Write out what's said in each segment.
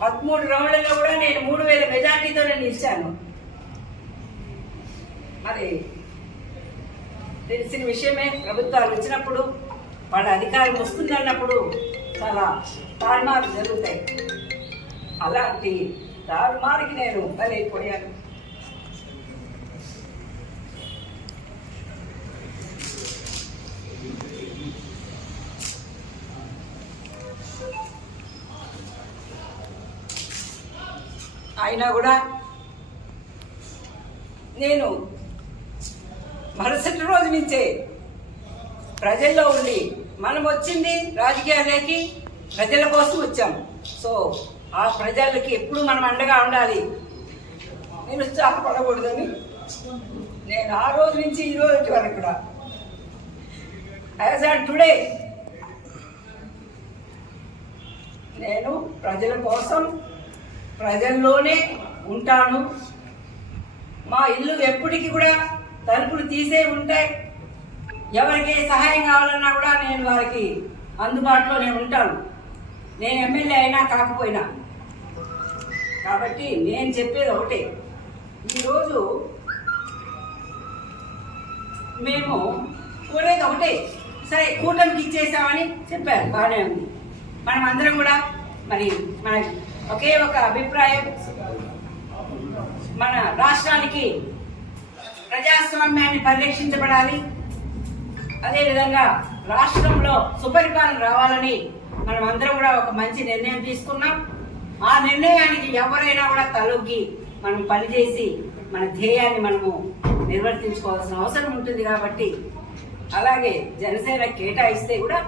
పదమూడు రౌండ్లలో కూడా నేను మూడు వేల మెజార్టీతోనే నిలిచాను. మరి తెలిసిన విషయమే ప్రభుత్వాలు వచ్చినప్పుడు వాళ్ళ అధికారం వస్తుందన్నప్పుడు చాలా తారుమారు జరుగుతాయి. అలాంటి తారుమారికి నేను బలైపోయాను అయినా కూడా నేను మరుసటి రోజు నుంచే ప్రజల్లో ఉండి మనం వచ్చింది రాజకీయాలకి ప్రజల కోసం వచ్చాం. సో ఆ ప్రజలకి ఎప్పుడు మనం అండగా ఉండాలి? నేను ఉత్సాహపడకూడదని నేను ఆ రోజు నుంచి ఈ రోజు వరకు కూడా. యాజ్ అండ్ టుడే నేను ప్రజల కోసం ప్రజల్లోనే ఉంటాను. మా ఇల్లు ఎప్పటికీ కూడా తలుపులు తీసే ఉంటాయి ఎవరికి సహాయం కావాలన్నా కూడా నేను వారికి అందుబాటులోనే ఉంటాను. నేను ఎమ్మెల్యే అయినా కాకపోయినా. కాబట్టి నేను చెప్పేది ఒకటే. ఈరోజు మేము కోరేది ఒకటే. సరే కూటమికి ఇచ్చేసామని చెప్పారు. బాగానే ఉంది. మనం అందరం కూడా మరి మన ఒకే ఒక అభిప్రాయం. మన రాష్ట్రానికి ప్రజాస్వామ్యాన్ని పరిరక్షించబడాలి. అదేవిధంగా రాష్ట్రంలో సుపరిపాలన రావాలని మనం అందరం కూడా ఒక మంచి నిర్ణయం తీసుకున్నాం. ఆ నిర్ణయానికి ఎవరైనా కూడా తలొగ్గి మనం పనిచేసి మన ధ్యేయాన్ని మనము నిర్వర్తించుకోవాల్సిన అవసరం ఉంటుంది కాబట్టి అలాగే జనసేన కేటాయిస్తే కూడా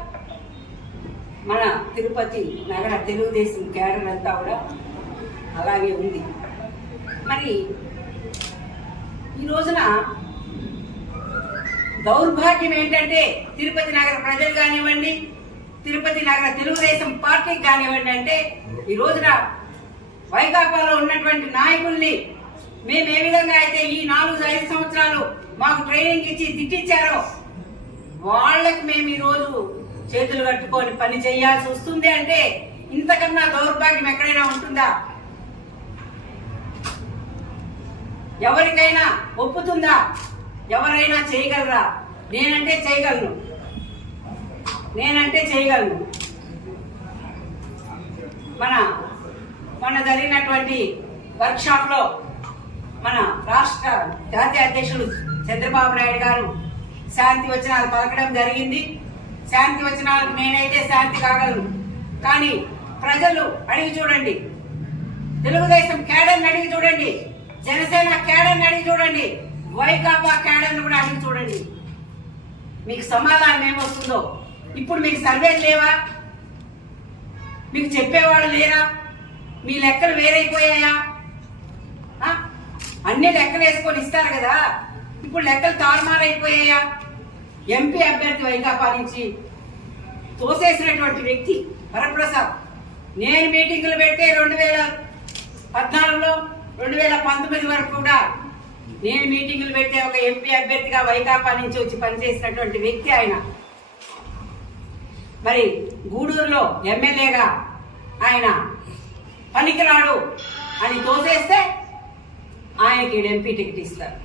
మన తిరుపతి నగర తెలుగుదేశం క్యాడర్ అంతా కూడా అలాగే ఉంది. మరి ఈ రోజున దౌర్భాగ్యం ఏంటంటే తిరుపతి నగర ప్రజలు కానివ్వండి తిరుపతి నగర తెలుగుదేశం పార్టీకి కానివ్వండి అంటే ఈ రోజున వైకాపాలో ఉన్నటువంటి నాయకుల్ని మేము ఏ విధంగా అయితే ఈ నాలుగు ఐదు సంవత్సరాలు మాకు ట్రైనింగ్ ఇచ్చి తిట్టించారో వాళ్ళకి మేము ఈ రోజు చేతులు కట్టుకొని పని చేయాల్సి వస్తుంది అంటే ఇంతకన్నా దౌర్భాగ్యం ఎక్కడైనా ఉంటుందా? ఎవరికైనా ఒప్పుతుందా? ఎవరైనా చేయగలరా? నేనంటే చేయగలను. నేనంటే చేయగలను. మన మన జరిగినటువంటి వర్క్షాప్లో మన రాష్ట్ర జాతీయ అధ్యక్షులు చంద్రబాబు నాయుడు గారు శాంతి వచ్చిన పలకడం జరిగింది. శాంతి వచనాలకు నేనైతే శాంతి కాగలను. కానీ ప్రజలు అడిగి చూడండి. తెలుగుదేశం క్యాడర్ని అడిగి చూడండి. జనసేన క్యాడర్ని అడిగి చూడండి. వైకాపా క్యాడర్ని కూడా అడిగి చూడండి. మీకు సమాధానం ఏమొస్తుందో? ఇప్పుడు మీకు సర్వేలు లేవా? మీకు చెప్పేవాడు లేరా? మీ లెక్కలు వేరైపోయాయా? అన్ని లెక్కలు వేసుకొని ఇస్తారు కదా. ఇప్పుడు లెక్కలు తారుమారైపోయాయా? ఎంపీ అభ్యర్థి వైకాపా నుంచి తోసేసినటువంటి వ్యక్తి వరప్రసాద్. నేను మీటింగులు పెడితే రెండు వేల పద్నాలుగులో రెండు వేల పంతొమ్మిది వరకు కూడా నేను మీటింగులు పెట్టే ఒక ఎంపీ అభ్యర్థిగా వైకాపా నుంచి వచ్చి పనిచేసినటువంటి వ్యక్తి ఆయన. మరి గూడూరులో ఎమ్మెల్యేగా ఆయన పనికిరాడు అని తోసేస్తే ఆయనకి ఎంపీ టికెట్ ఇస్తారు.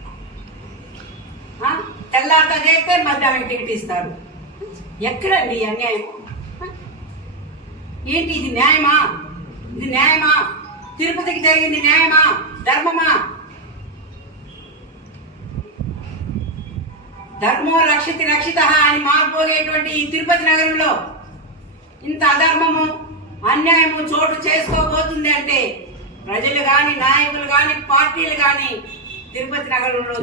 తెల్లారిత చేస్తే మధ్యాహ్నం టికెట్ ఇస్తారు. ఎక్కడండి ఈ అన్యాయం? ఏంటి ఇది న్యాయమా? ఇది న్యాయమా? తిరుపతికి జరిగింది న్యాయమా? ధర్మమా? ధర్మో రక్షితి రక్షిత అని మారిపోయేటువంటి ఈ తిరుపతి నగరంలో ఇంత అధర్మము అన్యాయము చోటు చేసుకోబోతుంది అంటే ప్రజలు కానీ నాయకులు కానీ పార్టీలు కానీ తిరుపతి నగరంలో